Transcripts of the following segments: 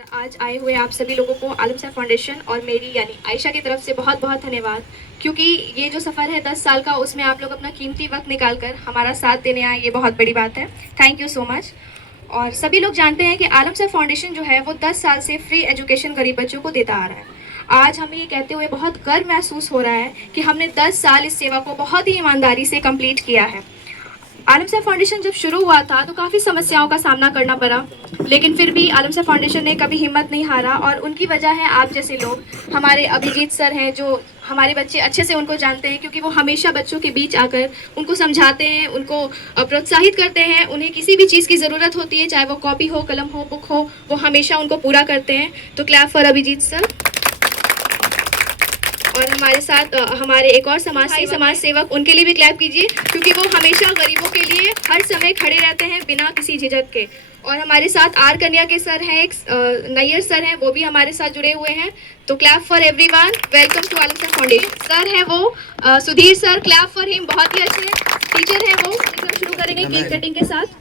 आज आए हुए आप सभी लोगों को आलम सर फाउंडेशन और मेरी यानी आयशा की तरफ से बहुत बहुत धन्यवाद, क्योंकि ये जो सफ़र है 10 साल का, उसमें आप लोग अपना कीमती वक्त निकाल कर हमारा साथ देने आए, ये बहुत बड़ी बात है। Thank you so much. और सभी लोग जानते हैं कि आलम सर फाउंडेशन जो है वो 10 साल से फ्री एजुकेशन गरीब बच्चों को देता आ रहा है। आज हमें ये कहते हुए बहुत गर्व महसूस हो रहा है कि हमने 10 साल इस सेवा को बहुत ही ईमानदारी से कंप्लीट किया है। आलम सर फाउंडेशन जब शुरू हुआ था तो काफ़ी समस्याओं का सामना करना पड़ा, लेकिन फिर भी आलम सर फाउंडेशन ने कभी हिम्मत नहीं हारा, और उनकी वजह है आप जैसे लोग। हमारे अभिजीत सर हैं जो हमारे बच्चे अच्छे से उनको जानते हैं, क्योंकि वो हमेशा बच्चों के बीच आकर उनको समझाते हैं, उनको प्रोत्साहित करते हैं। उन्हें किसी भी चीज़ की ज़रूरत होती है, चाहे वो कॉपी हो, कलम हो, बुक हो, वो हमेशा उनको पूरा करते हैं। तो क्लैप फॉर अभिजीत सर। और हमारे साथ हमारे एक और समाज सेवक, उनके लिए भी क्लैप कीजिए, क्योंकि वो हमेशा गरीबों के लिए हर समय खड़े रहते हैं बिना किसी झिझक के। और हमारे साथ आर कन्या के सर हैं, एक नैयर सर हैं, वो भी हमारे साथ जुड़े हुए हैं। तो clap for everyone. Welcome to Alam sir foundation. Sir हैं वो Sudhir sir, clap for him, बहुत ही अच्छे टीचर हैं वो। हम शुरू करेंगे केक कटिंग के साथ।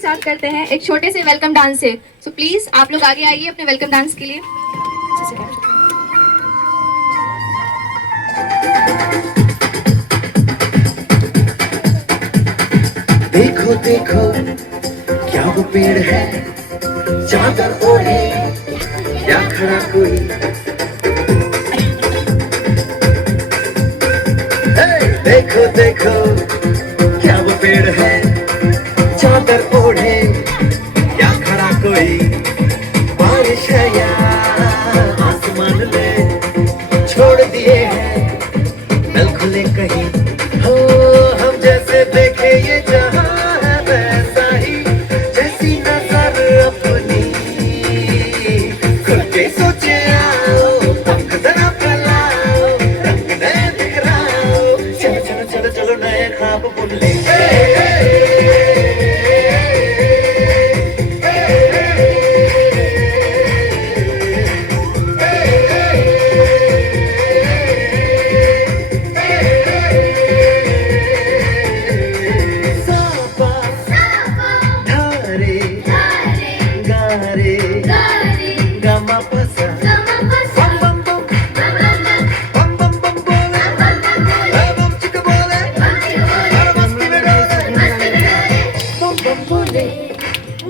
साथ करते हैं एक छोटे से वेलकम डांस से। सो प्लीज आप लोग आगे आइए अपने वेलकम डांस के लिए। देखो देखो क्या वो पेड़ है, चादर ओढ़े या खड़ा कोई। देखो देखो क्या वो पेड़ है, चादर ओढ़े या खड़ा कोई। बारिश है या आसमान ने छोड़ दिए हैं नल खुले कहीं। हो हम जैसे देखे ये जहां है वैसा ही, जैसी नजर अपनी खुल के सोचे आओ, पंख जरा फैलाओ, रंग नए बिखराओ। चलो चलो चलो चलो नए ख्वाब बुन ले।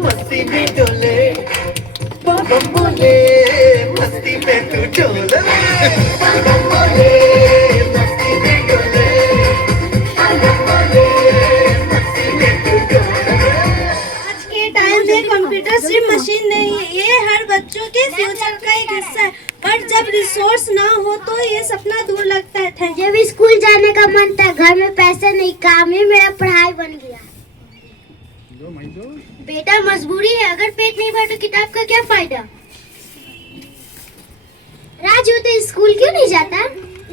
मस्ती में डोले बम बोले, मस्ती में तू डोले बम बोले, मस्ती में डोले बम बोले, मस्ती में तू डोले। आज के टाइम में कंप्यूटर सिर्फ मशीन नहीं है, ये हर बच्चों के फ्यूचर का एक हिस्सा है। पर जब रिसोर्स ना हो तो ये सपना दूर लगता है। जब स्कूल जाने का मन था, घर में पैसे नहीं, काम ही मेरा पढ़ाई बन गया। बेटा मजबूरी है, अगर पेट नहीं भरा तो किताब का क्या फायदा। राजू तो स्कूल क्यों नहीं जाता?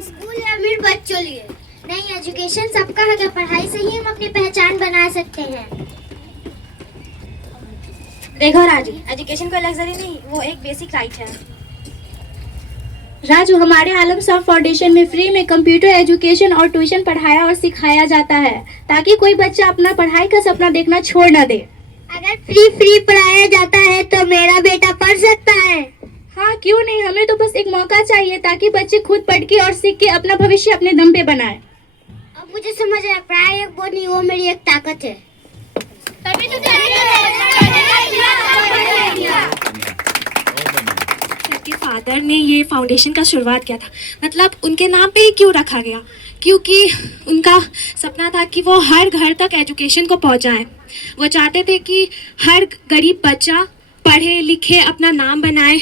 स्कूल है अमीर बच्चों लिए नहीं, एजुकेशन सबका है। पढ़ाई से ही हम अपनी पहचान बना सकते हैं। देखो राजू, एजुकेशन कोई लग्जरी नहीं, वो एक बेसिक राइट है। राजू, हमारे आलम सर फाउंडेशन में फ्री में कंप्यूटर एजुकेशन और ट्यूशन पढ़ाया और सिखाया जाता है, ताकि कोई बच्चा अपना पढ़ाई का सपना देखना छोड़ न दे। अगर फ्री पढ़ाया जाता है तो मेरा बेटा पढ़ सकता है। हाँ, क्यों नहीं, हमें तो बस एक मौका चाहिए ताकि बच्चे खुद पढ़ के और सीख के अपना भविष्य अपने दम पे बनाए। अब मुझे समझ आया, पढ़ाई एक वो नहीं, वो मेरी एक ताकत है। तभी तो के फादर ने ये फाउंडेशन का शुरुआत किया था, मतलब उनके नाम पे ही क्यों रखा गया, क्योंकि उनका सपना था कि वो हर घर तक एजुकेशन को पहुंचाएं। वो चाहते थे कि हर गरीब बच्चा पढ़े लिखे, अपना नाम बनाए,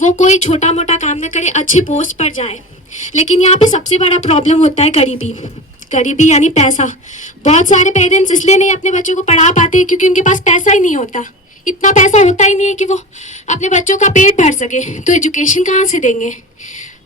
वो कोई छोटा मोटा काम ना करे, अच्छे पोस्ट पर जाए। लेकिन यहाँ पे सबसे बड़ा प्रॉब्लम होता है गरीबी यानी पैसा। बहुत सारे पेरेंट्स इसलिए नहीं अपने बच्चों को पढ़ा पाते क्योंकि उनके पास पैसा ही नहीं होता। इतना पैसा होता ही नहीं है कि वो अपने बच्चों का पेट भर सके, तो एजुकेशन कहाँ से देंगे।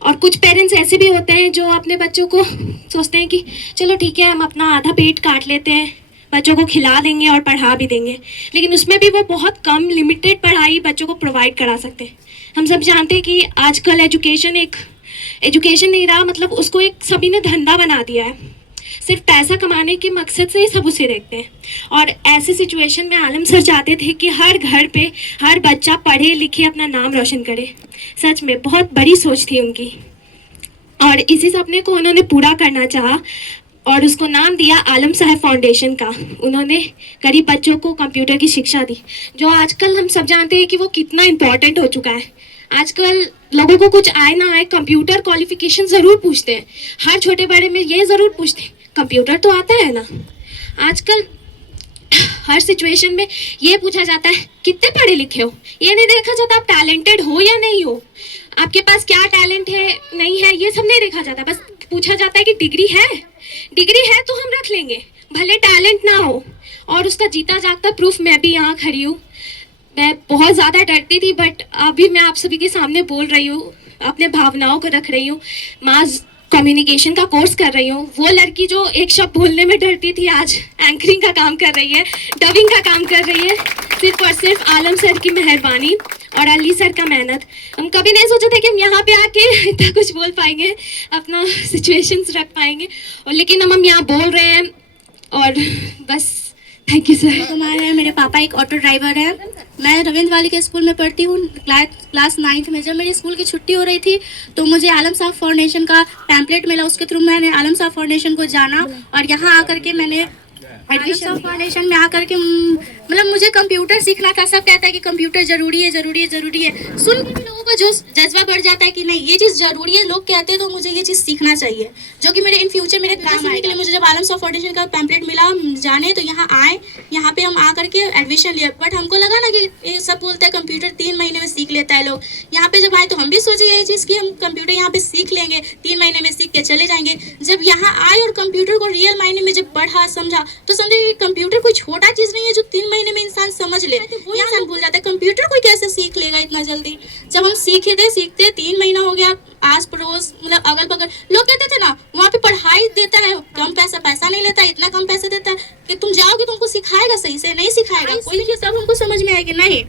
और कुछ पेरेंट्स ऐसे भी होते हैं जो अपने बच्चों को सोचते हैं कि चलो ठीक है, हम अपना आधा पेट काट लेते हैं, बच्चों को खिला देंगे और पढ़ा भी देंगे, लेकिन उसमें भी वो बहुत कम लिमिटेड पढ़ाई बच्चों को प्रोवाइड करा सकते हैं। हम सब जानते हैं कि आजकल एजुकेशन नहीं रहा, मतलब उसको एक सभी ने धंधा बना दिया है। सिर्फ पैसा कमाने के मकसद से ही सब उसे देखते हैं। और ऐसे सिचुएशन में आलम सर चाहते थे कि हर घर पे हर बच्चा पढ़े लिखे अपना नाम रोशन करे। सच में बहुत बड़ी सोच थी उनकी और इसी सपने को उन्होंने पूरा करना चाहा और उसको नाम दिया आलम साहब फाउंडेशन का। उन्होंने गरीब बच्चों को कंप्यूटर की शिक्षा दी, जो आजकल हम सब जानते हैं कि वो कितना इम्पोर्टेंट हो चुका है। आजकल लोगों को कुछ आए ना आए कंप्यूटर क्वालिफिकेशन ज़रूर पूछते हैं, हर छोटे बड़े में ये ज़रूर पूछते हैं कंप्यूटर तो आता है ना। आजकल हर सिचुएशन में ये पूछा जाता है कितने पढ़े लिखे हो, ये नहीं देखा जाता आप टैलेंटेड हो या नहीं हो, आपके पास क्या टैलेंट है नहीं है, ये सब नहीं देखा जाता। बस पूछा जाता है कि डिग्री है तो हम रख लेंगे, भले टैलेंट ना हो। और उसका जीता जागता प्रूफ मैं भी यहाँ खड़ी हूँ। मैं बहुत ज़्यादा डरती थी बट अभी मैं आप सभी के सामने बोल रही हूँ, अपने भावनाओं को रख रही हूँ। मास कम्युनिकेशन का कोर्स कर रही हूँ। वो लड़की जो एक शब्द बोलने में डरती थी आज एंकरिंग का काम कर रही है, डबिंग का काम कर रही है, सिर्फ और सिर्फ आलम सर की मेहरबानी और अली सर का मेहनत। हम कभी नहीं सोचे थे कि हम यहाँ पे आके इतना कुछ बोल पाएंगे, अपना सिचुएशंस रख पाएंगे, और लेकिन हम यहाँ बोल रहे हैं और बस थैंक यू सर। हमारे मेरे पापा एक ऑटो ड्राइवर है। मैं रविंद्र वाली के स्कूल में पढ़ती हूँ, क्लास 9th में। जब मेरी स्कूल की छुट्टी हो रही थी तो मुझे आलम साहब फाउंडेशन का पैम्पलेट मिला, उसके थ्रू मैंने आलम साहब फाउंडेशन को जाना और यहाँ आकर के मैंने एडमिशन फाउंडेशन में आकर के मतलब मुझे कंप्यूटर सीखना था। सब कहता है कि कंप्यूटर ज़रूरी है। सुन के लोगों का जो जज्बा बढ़ जाता है कि नहीं ये चीज़ ज़रूरी है, लोग कहते हैं तो मुझे ये चीज़ सीखना चाहिए, जो कि मेरे इन फ्यूचर मेरे काम आने के लिए। मुझे जब आलम साहब फाउंडेशन का पैम्पलेट मिला जाने, तो यहाँ आए, यहाँ पे हम आकर के एडमिशन लिया। बट हमको लगा ना कि ये सब बोलते हैं कंप्यूटर 3 महीने में सीख लेता है लोग। यहाँ पे जब आए तो हम भी सोचे ये चीज़ कि हम कंप्यूटर यहाँ पे सीख लेंगे, 3 महीने में सीख के चले जाएंगे। जब यहाँ आए और कंप्यूटर को रियल मायने में जब पढ़ा समझा तो समझे कि कंप्यूटर कोई छोटा चीज़ नहीं है जो 3 महीने में इंसान समझ ले। वो इंसान भूल जाता है कंप्यूटर कोई कैसे सीख लेगा इतना जल्दी। जब हम सीखते 3 महीना हो गया, आस पड़ोस मतलब अगल बगल लोग कहते थे ना वहाँ पे पढ़ाई देता है कम पैसा नहीं लेता, इतना कम पैसे देता है कि तुम जाओगे तुमको सिखाएगा, सही से नहीं सिखाएगा कोई। तब हमको समझ में आएगा नहीं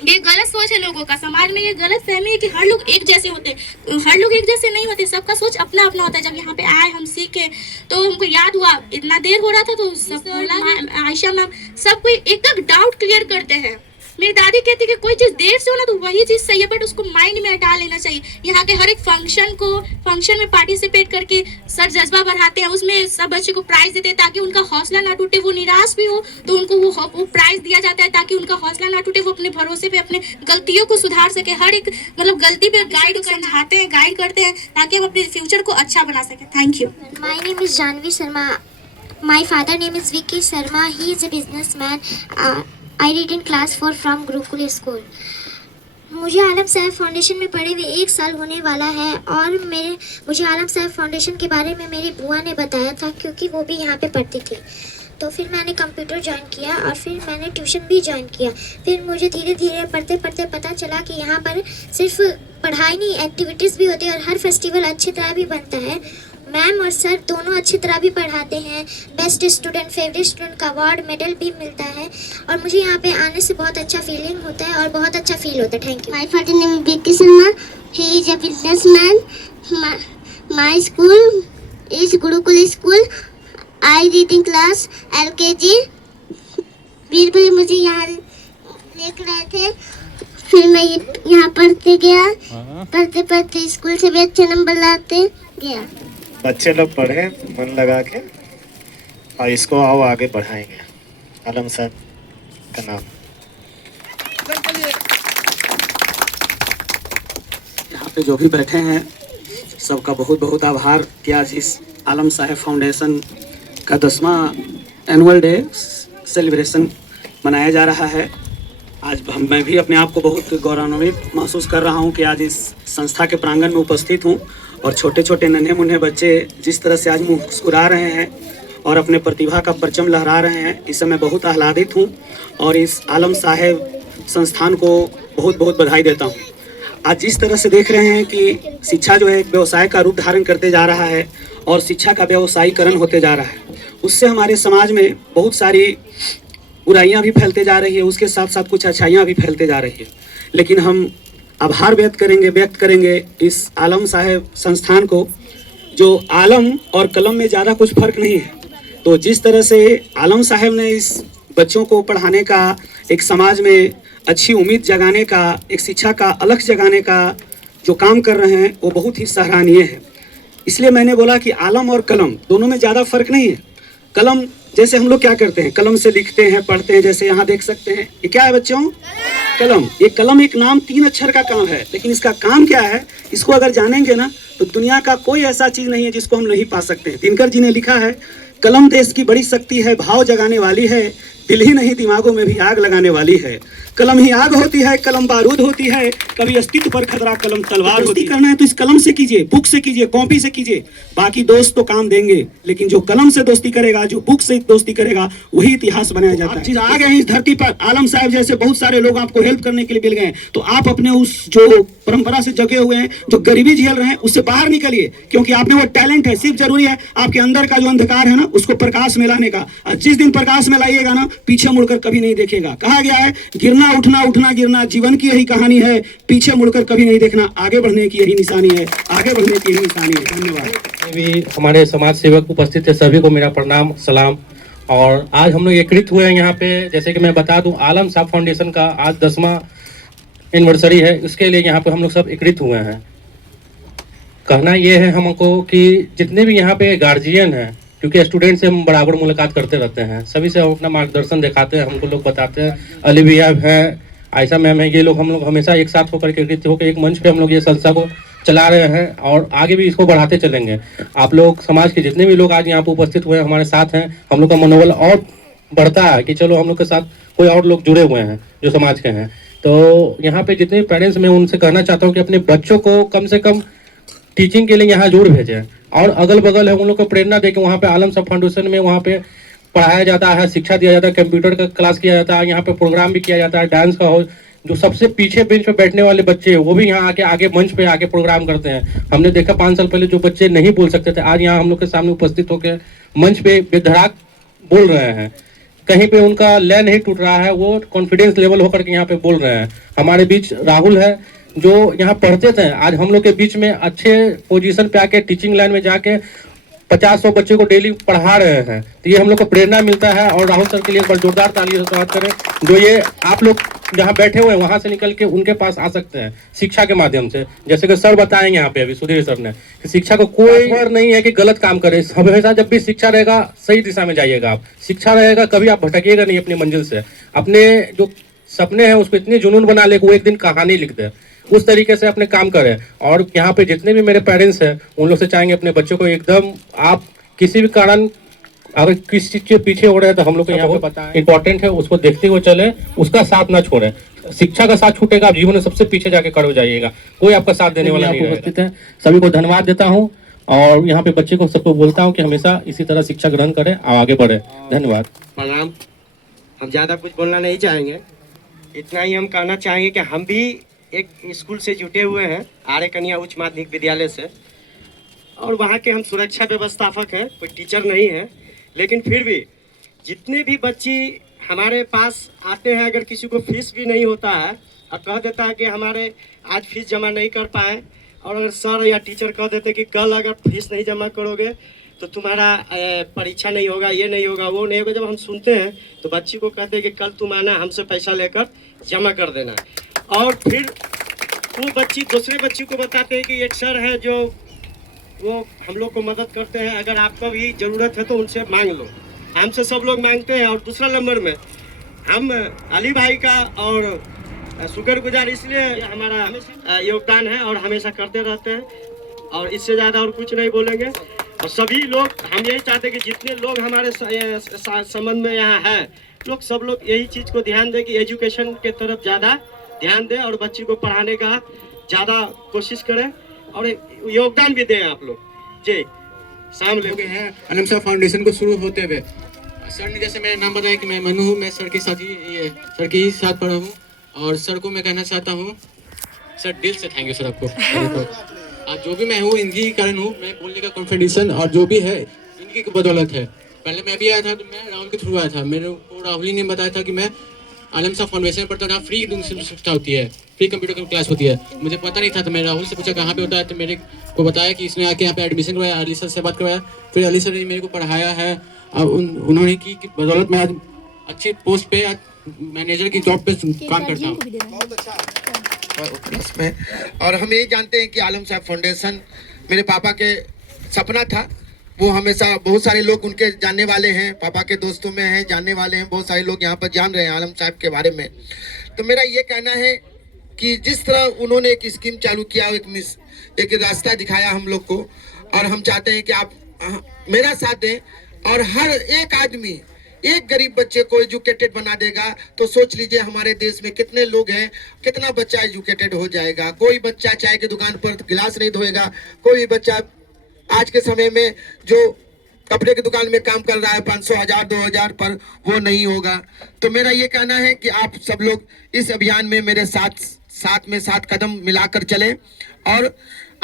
ये गलत सोच है लोगों का। समाज में ये गलत फहमी है कि हर लोग एक जैसे होते हैं। हर लोग एक जैसे नहीं होते, सबका सोच अपना अपना होता है। जब यहाँ पे आए हम सीखे तो हमको याद हुआ इतना देर हो रहा था तो सब बोला आयशा मैम सब कोई एक तक डाउट क्लियर करते हैं। मेरी दादी कहती कि कोई चीज़ देर से हो ना तो वही चीज़ सही है, बट उसको माइंड में हटा लेना चाहिए। यहाँ के हर एक फंक्शन में पार्टिसिपेट करके सर जज्बा बढ़ाते हैं, उसमें सब बच्चे को प्राइज़ देते हैं ताकि उनका हौसला ना टूटे। वो निराश भी हो तो उनको वो प्राइज़ दिया जाता है ताकि उनका हौसला ना टूटे, वो अपने भरोसे पे अपने गलतियों को सुधार सके। हर एक मतलब गलती पे समझाते हैं, गाइड करते हैं ताकि हम अपने फ्यूचर को अच्छा बना सकें। Thank you. My name is Janvi Sharma. My father name is Vicky Sharma. He is a businessman. I read in class 4 from Gurukul school. मुझे आलम साहब फाउंडेशन में पढ़े हुए 1 साल होने वाला है और मुझे आलम साहब फाउंडेशन के बारे में मेरी बुआ ने बताया था क्योंकि वो भी यहाँ पे पढ़ती थी। तो फिर मैंने कंप्यूटर ज्वाइन किया और फिर मैंने ट्यूशन भी ज्वाइन किया। फिर मुझे धीरे धीरे पढ़ते पढ़ते पता चला कि यहाँ पर सिर्फ पढ़ाई नहीं एक्टिविटीज़ भी होती है और हर फेस्टिवल अच्छी तरह भी बनता है। मैम और सर दोनों अच्छी तरह भी पढ़ाते हैं। बेस्ट स्टूडेंट, फेवरेट स्टूडेंट का अवार्ड मेडल भी मिलता है और मुझे यहाँ पे आने से बहुत अच्छा फीलिंग होता है और बहुत अच्छा फील होता है। Thank you. My father name is Vicky Sharma. He is a businessman. My school is Gurukul school. I read in class LKG। वीर भाई मुझे यहाँ लेकर आए थे, फिर मैं यहाँ पढ़ते गया, पढ़ते पढ़ते स्कूल से भी अच्छे नंबर लाते गया। बच्चे लोग पढ़े मन लगा के और इसको आओ आगे बढ़ाएंगे। आलम साहब का नाम। यहाँ पे जो भी बैठे हैं सबका बहुत बहुत आभार कि आज इस आलम साहब फाउंडेशन का 10वां एनुअल डे सेलिब्रेशन मनाया जा रहा है। आज मैं भी अपने आप को बहुत गौरवान्वित महसूस कर रहा हूँ कि आज इस संस्था के प्रांगण में उपस्थित हूँ और छोटे छोटे नन्हे मुन्ने बच्चे जिस तरह से आज मुस्कुरा रहे हैं और अपने प्रतिभा का परचम लहरा रहे हैं, इससे मैं बहुत आह्लादित हूँ और इस आलम साहब संस्थान को बहुत बहुत बधाई देता हूँ। आज जिस तरह से देख रहे हैं कि शिक्षा जो है एक व्यवसाय का रूप धारण करते जा रहा है और शिक्षा का व्यवसायीकरण होते जा रहा है, उससे हमारे समाज में बहुत सारी बुराइयां भी फैलते जा रही है, उसके साथ साथ कुछ अच्छाइयां भी फैलते जा रही है। लेकिन हम आभार व्यक्त करेंगे इस आलम साहब संस्थान को, जो आलम और कलम में ज़्यादा कुछ फर्क नहीं है। तो जिस तरह से आलम साहब ने इस बच्चों को पढ़ाने का, एक समाज में अच्छी उम्मीद जगाने का, एक शिक्षा का अलख जगाने का जो काम कर रहे हैं वो बहुत ही सराहनीय है। इसलिए मैंने बोला कि आलम और कलम दोनों में ज़्यादा फर्क नहीं है। कलम जैसे हम लोग क्या करते हैं, कलम से लिखते हैं, पढ़ते हैं, जैसे यहाँ देख सकते हैं, ये क्या है बच्चों? कलम। ये कलम एक नाम 3 अक्षर का काम है, लेकिन इसका काम क्या है इसको अगर जानेंगे ना तो दुनिया का कोई ऐसा चीज़ नहीं है जिसको हम नहीं पा सकते हैं। दिनकर जी ने लिखा है, कलम देश की बड़ी शक्ति है, भाव जगाने वाली है, दिल ही नहीं दिमागों में भी आग लगाने वाली है। कलम ही आग होती है, कलम बारूद होती है, कभी अस्तित्व पर खतरा कलम तलवार होती है। करना है तो इस कलम से कीजिए, बुक से कीजिए, कॉपी से कीजिए, बाकी दोस्त तो काम देंगे, लेकिन जो कलम से दोस्ती करेगा, जो बुक से दोस्ती करेगा, वही इतिहास बनाया जाता है। चीज आ गए हैं इस धरती पर, आलम साहब जैसे बहुत सारे लोग आपको हेल्प करने के लिए मिल गए, तो आप अपने उस जो परंपरा से जगे हुए हैं, जो गरीबी झेल रहे हैं, उससे बाहर निकलिए, क्योंकि आप में वो टैलेंट है। सिर्फ जरूरी है आपके अंदर का जो अंधकार है ना, उसको प्रकाश में लाने का। और जिस दिन प्रकाश में लाइएगा ना, पीछे मुड़कर कभी नहीं देखेगा। कहा गया है, गिरना उठना उठना गिरना जीवन की यही कहानी है, पीछे मुड़कर कभी नहीं देखना, आगे बढ़ने की यही निशानी है, आगे बढ़ने की यही निशानी है। धन्यवाद। भी हमारे समाज सेवक उपस्थित है, सभी को मेरा प्रणाम सलाम। और आज हम लोग एकत्रित हुए हैं यहाँ पे, जैसे कि मैं बता दूं, आलम साहब फाउंडेशन का आज 10वां एनिवर्सरी है, इसके लिए यहाँ पे हम लोग सब एकत्रित हुए हैं। कहना ये है हमको कि जितने भी यहाँ पे गार्जियन हैं, क्योंकि स्टूडेंट से हम बराबर मुलाकात करते रहते हैं, सभी से हम अपना मार्गदर्शन दिखाते हैं, हमको लोग बताते हैं, अली भैया है, आयशा मैम है, ये लोग हम लोग हमेशा एक साथ होकर के एकत्रित होकर एक मंच पे हम लोग ये संस्था को चला रहे हैं और आगे भी इसको बढ़ाते चलेंगे। आप लोग समाज के जितने भी लोग आज यहाँ पे उपस्थित हुए हैं, हमारे साथ हैं, हम लोग का मनोबल और बढ़ता है कि चलो हम लोग के साथ कोई और लोग जुड़े हुए हैं जो समाज के हैं। तो यहाँ पे जितने पेरेंट्स मैं उनसे कहना चाहता हूँ कि अपने बच्चों को कम से कम टीचिंग के लिए यहाँ जरूर भेजें, और अगल बगल है उन लोग को प्रेरणा दे के वहाँ पे आलम साहब फाउंडेशन में वहाँ पे पढ़ाया जाता है, शिक्षा दिया जाता है, कंप्यूटर का क्लास किया जाता है, यहाँ पे प्रोग्राम भी किया जाता है, डांस का हो। जो सबसे पीछे बेंच पे बैठने वाले बच्चे वो भी यहाँ आके आगे मंच पे आके प्रोग्राम करते हैं। हमने देखा 5 साल पहले जो बच्चे नहीं बोल सकते थे, आज यहाँ हम लोग के सामने उपस्थित होकर मंच पे बेधड़ाक बोल रहे हैं, कहीं पे उनका लय नहीं टूट रहा है, वो कॉन्फिडेंस लेवल होकर के यहाँ पे बोल रहे हैं। हमारे बीच राहुल है जो यहाँ पढ़ते थे, आज हम लोग के बीच में अच्छे पोजीशन पे आके टीचिंग लाइन में जाके 50-100 बच्चे को डेली पढ़ा रहे हैं। तो ये हम लोग को प्रेरणा मिलता है, और राहुल सर के लिए एक बार जोरदार ताली से स्वागत करें, जो ये आप लोग जहाँ बैठे हुए हैं वहां से निकल के उनके पास आ सकते हैं शिक्षा के माध्यम से। जैसे कि सर बताएंगे यहाँ पे अभी सुधीर सर ने कि शिक्षा को कोई और नहीं है कि गलत काम करे, हमेशा जब भी शिक्षा रहेगा सही दिशा में जाइएगा आप, शिक्षा रहेगा कभी आप भटकिएगा नहीं अपनी मंजिल से। अपने जो सपने हैं उसको इतनी जुनून बना ले कि वो एक दिन कहानी लिख दे, उस तरीके से अपने काम करें। और यहाँ पे जितने भी मेरे पेरेंट्स हैं उन लोग से चाहेंगे अपने बच्चों को एकदम, आप किसी भी कारण अगर किसी चीज के पीछे हो रहे हैं तो हम लोग को यहाँ पे पता है इंपॉर्टेंट है, उसको देखते हुए चले, उसका साथ ना छोड़े। शिक्षा का साथ छूटेगा आप जीवन में सबसे पीछे जाके खड़े हो जाइएगा, कोई आपका साथ देने वाला नहीं उपस्थित है। सभी को धन्यवाद देता हूँ, और यहाँ पे बच्चे को सबको बोलता हूँ कि हमेशा इसी तरह शिक्षा ग्रहण करें और आगे बढ़े। धन्यवाद, प्रणाम। हम ज़्यादा कुछ बोलना नहीं चाहेंगे, इतना ही हम कहना चाहेंगे कि हम भी एक स्कूल से जुटे हुए हैं, आर्य कन्या उच्च माध्यमिक विद्यालय से, और वहाँ के हम सुरक्षा व्यवस्थापक हैं, कोई टीचर नहीं है। लेकिन फिर भी जितने भी बच्चे हमारे पास आते हैं, अगर किसी को फीस भी नहीं होता है और कह देता है कि हमारे आज फीस जमा नहीं कर पाए, और अगर सर या टीचर कह देते कि कल अगर फीस नहीं जमा करोगे तो तुम्हारा परीक्षा नहीं होगा, ये नहीं होगा, वो नहीं होगा, जब हम सुनते हैं तो बच्ची को कहते हैं कि कल तुम आना, हमसे पैसा लेकर जमा कर देना। और फिर वो बच्ची दूसरे बच्ची को बताते हैं कि एक सर है जो वो हम लोग को मदद करते हैं, अगर आपको भी ज़रूरत है तो उनसे मांग लो। हमसे सब लोग मांगते हैं। और दूसरा नंबर में हम अली भाई का और शुक्रगुजार इसलिए हमारा योगदान है, और हमेशा करते रहते हैं, और इससे ज़्यादा और कुछ नहीं बोलेंगे। और सभी लोग हम यही चाहते हैं कि जितने लोग हमारे संबंध में यहाँ हैं, लोग सब लोग यही चीज़ को ध्यान दें कि एजुकेशन के तरफ ज़्यादा ध्यान दें और बच्ची को पढ़ाने का ज़्यादा कोशिश करें और योगदान भी दें आप लोग। जी, शाम लोग हैं आलम साहब फाउंडेशन को शुरू होते हुए। सर ने जैसे मेरा नाम बताया कि मैं मनु हूँ, मैं सर के साथ ही साथ पढ़ा हूँ, और सर को मैं कहना चाहता हूँ, सर दिल से थैंक यू सर आपको। आज जो भी मैं हूँ इनकी कारण हूँ, मैं बोलने का कॉन्फिडेंसन और जो भी है इनकी बदौलत है। पहले मैं भी आया था तो मैं राहुल के थ्रू आया था, मेरे को राहुल ही ने बताया था कि मैं आलम साहब फाउंडेशन पढ़ता था, फ्री शिक्षा होती है, फ्री कंप्यूटर की क्लास होती है। मुझे पता नहीं था, तो मैं राहुल से पूछा कहाँ पे होता है, तो मेरे को बताया कि इसने आके यहाँ पे एडमिशन करवाया, अली सर से बात करवाया, फिर अली सर ने मेरे को पढ़ाया है उन्होंने की बदौलत मैं आज अच्छी पोस्ट पे, आज मैनेजर की जॉब पे काम करता हूँ। बहुत अच्छा प्लस में। और हम ये जानते हैं कि आलम साहब फाउंडेशन मेरे पापा के सपना था। वो हमेशा, बहुत सारे लोग उनके जानने वाले हैं, पापा के दोस्तों में हैं, जानने वाले हैं, बहुत सारे लोग यहाँ पर जान रहे हैं आलम साहब के बारे में। तो मेरा ये कहना है कि जिस तरह उन्होंने एक स्कीम चालू किया, एक रास्ता दिखाया हम लोग को, और हम चाहते हैं कि आप मेरा साथ दें और हर एक आदमी एक गरीब बच्चे को एजुकेटेड बना देगा तो सोच लीजिए हमारे देश में कितने लोग हैं, कितना बच्चा एजुकेटेड हो जाएगा। कोई बच्चा चाय की दुकान पर गिलास नहीं धोएगा, कोई बच्चा आज के समय में जो कपड़े की दुकान में काम कर रहा है 500, 1000, 2000 पर, वो नहीं होगा। तो मेरा ये कहना है कि आप सब लोग इस अभियान में मेरे साथ कदम मिलाकर चलें और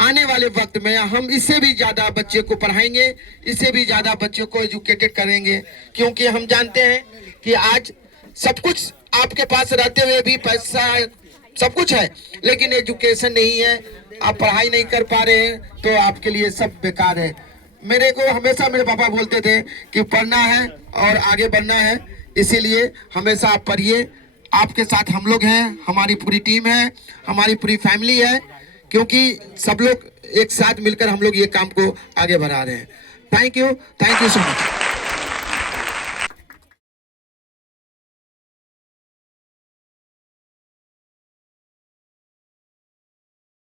आने वाले वक्त में हम इससे भी ज़्यादा बच्चे को पढ़ाएंगे, इससे भी ज़्यादा बच्चों को एजुकेटेड करेंगे, क्योंकि हम जानते हैं कि आज सब कुछ आपके पास रहते हुए भी पैसा सब कुछ है, लेकिन एजुकेशन नहीं है, आप पढ़ाई नहीं कर पा रहे हैं तो आपके लिए सब बेकार है। मेरे को हमेशा मेरे पापा बोलते थे कि पढ़ना है और आगे बढ़ना है, इसीलिए हमेशा आप पढ़िए। आपके साथ हम लोग हैं, हमारी पूरी टीम है, हमारी पूरी फैमिली है, क्योंकि सब लोग एक साथ मिलकर हम लोग ये काम को आगे बढ़ा रहे हैं। Thank you so much.